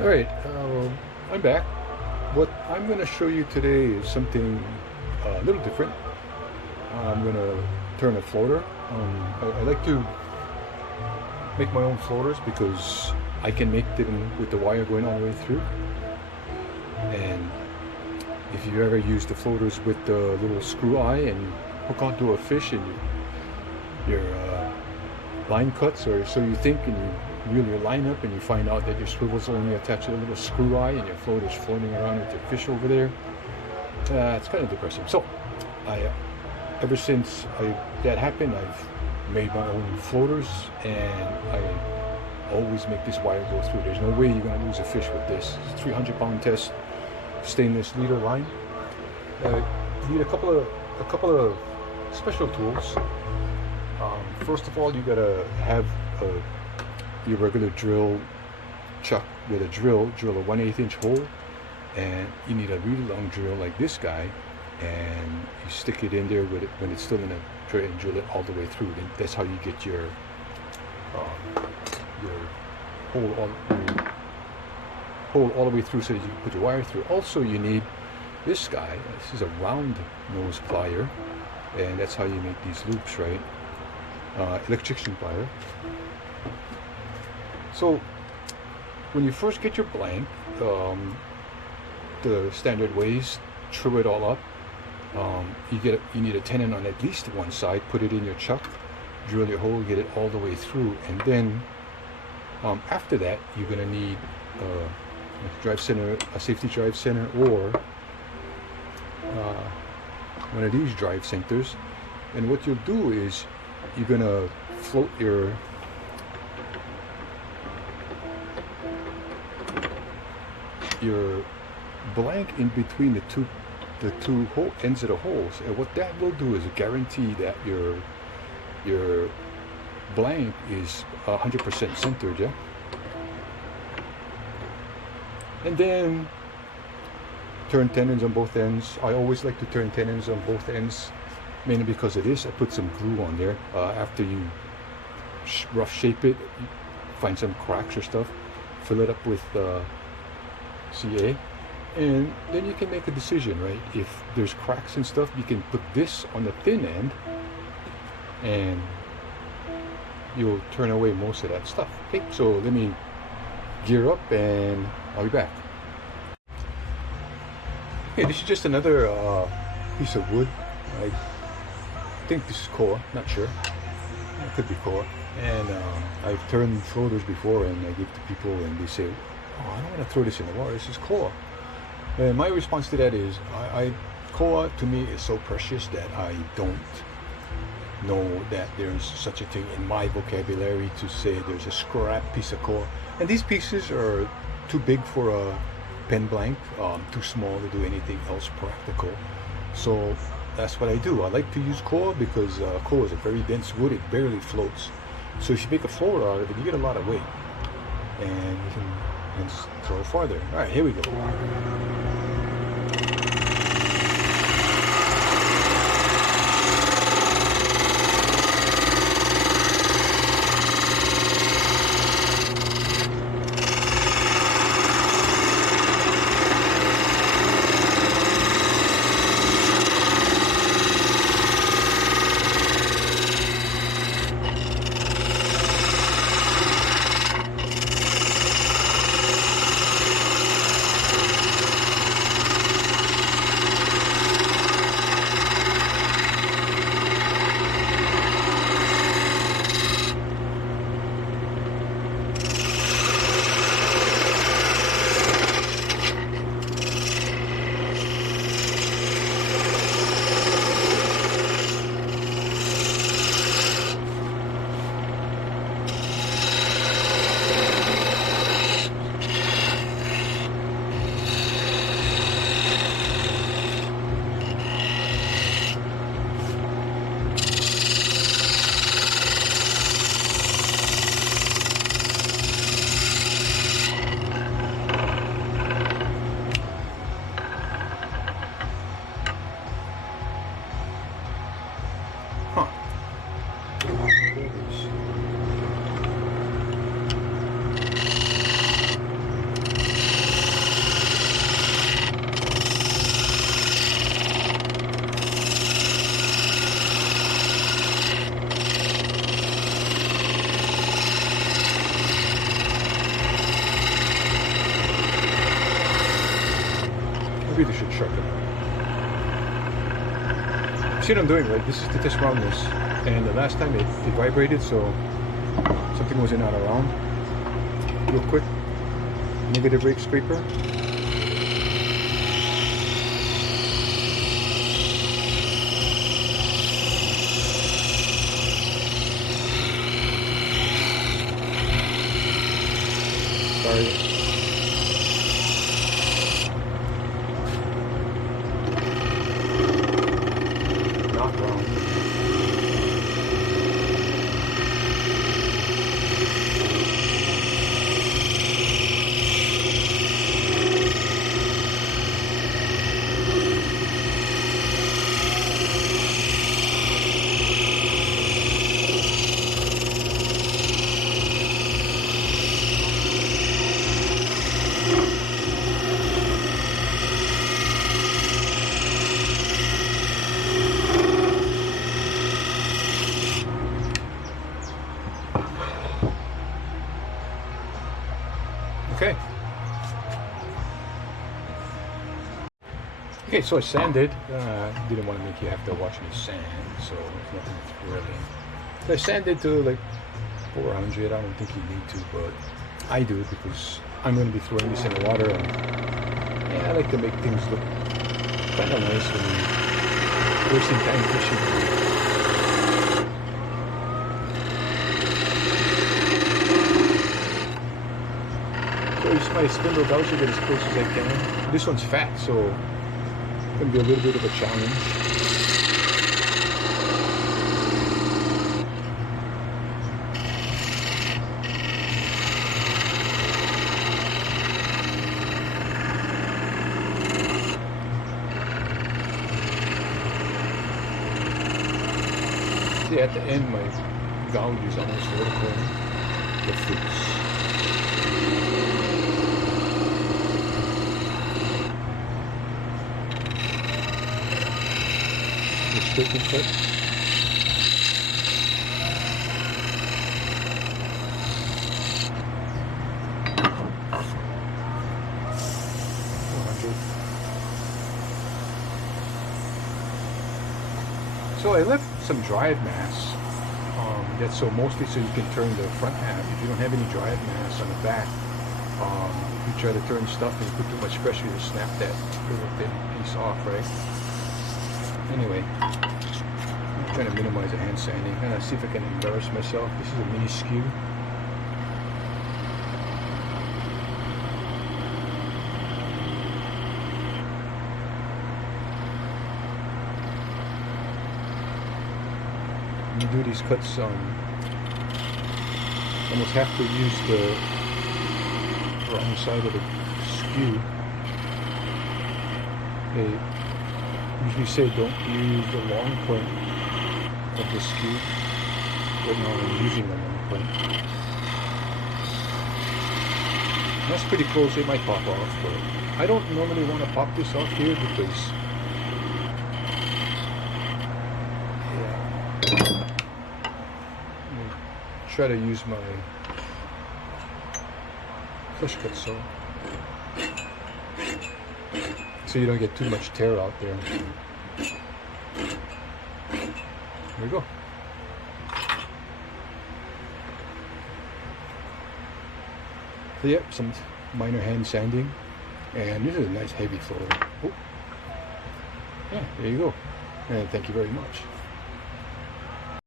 Alright, I'm back. What I'm going to show you today is something a little different. I'm going to turn a floater. I like to make my own floaters because I can make them with the wire going all the way through. And if you ever use the floaters with the little screw eye and you hook onto a fish and your line cuts, or so you think, and you reel your line up and you find out that your swivel's only attached to a little screw eye and your floater's floating around with your fish over there, it's kind of depressing. So ever since that happened, I've made my own floaters, and I always make this wire go through. There's no way you're going to lose a fish with this. It's a 300-pound test stainless leader line. You need a couple of special tools. First of all, you gotta have your regular drill chuck with a drill a 1/8 inch hole, and you need a really long drill like this guy, and you stick it in there with it when it's still in a tray and drill it all the way through. And that's how you get your hole all the way through, so that you can put your wire through. Also, you need this guy. This is a round nose plier, and that's how you make these loops, right? Electrician plier. So when you first get your blank, the standard ways, true it all up. You need a tenon on at least one side. Put it in your chuck, drill your hole, get it all the way through, and then after that, you're gonna need a drive center, a safety drive center, or one of these drive centers. And what you'll do is you're gonna float your blank in between the two ends of the holes, and what that will do is guarantee that your blank is 100% centered, yeah. And then turn tenons on both ends. I always like to turn tenons on both ends, mainly because of this. I put some glue on there. After you rough shape it, find some cracks or stuff, fill it up with CA, and then you can make a decision, right? If there's cracks and stuff, you can put this on the thin end, and you'll turn away most of that stuff. Okay, so let me gear up and I'll be back. Okay, this is just another piece of wood. I think this is koa, not sure. It could be koa. And I've turned floaters before, and I give to people and they say, oh, I don't want to throw this in the water, this is koa. And my response to that is, koa to me is so precious that I don't know that there's such a thing in my vocabulary to say there's a scrap piece of koa. And these pieces are too big for a pen blank, too small to do anything else practical. So that's what I do. I like to use koa because koa is a very dense wood, it barely floats. So if you make a floater out of it, you get a lot of weight, and you can throw farther. All right, here we go. really should sharpen it. See what I'm doing, right? This is the test roundness, and the last time it vibrated, so something was not around. Real quick, negative rake scraper. Sorry. Not wrong. Okay. Okay, so I sanded. Didn't want to make you have to watch me sand, so it's nothing thrilling. So I sanded to like 400. I don't think you need to, but I do because I'm going to be throwing this in the water. And yeah, I like to make things look kind of nice when you're wasting time fishing. Use my spindle gouger, get as close as I can. This one's fat, so it's going to be a little bit of a challenge. See, at the end, my gouge is almost vertical. The fruits. Quick and quick. So I left some drive mass. That's so mostly so you can turn the front half. If you don't have any drive mass on the back, you try to turn stuff and you put too much pressure, you snap that little thin piece off, right? Anyway, I'm trying to minimize the hand sanding. I'm gonna see if I can embarrass myself. This is a mini skew. When you do these cuts, almost have to use the wrong side of the skew. They usually say don't use the long point of the skew, but now I'm using the long point. That's pretty close. It might pop off, but I don't normally want to pop this off here because try to use my flush cut saw so you don't get too much tear out there. There we go. So yep, some minor hand sanding, and this is a nice heavy floater. Oh. Yeah, there you go. And thank you very much.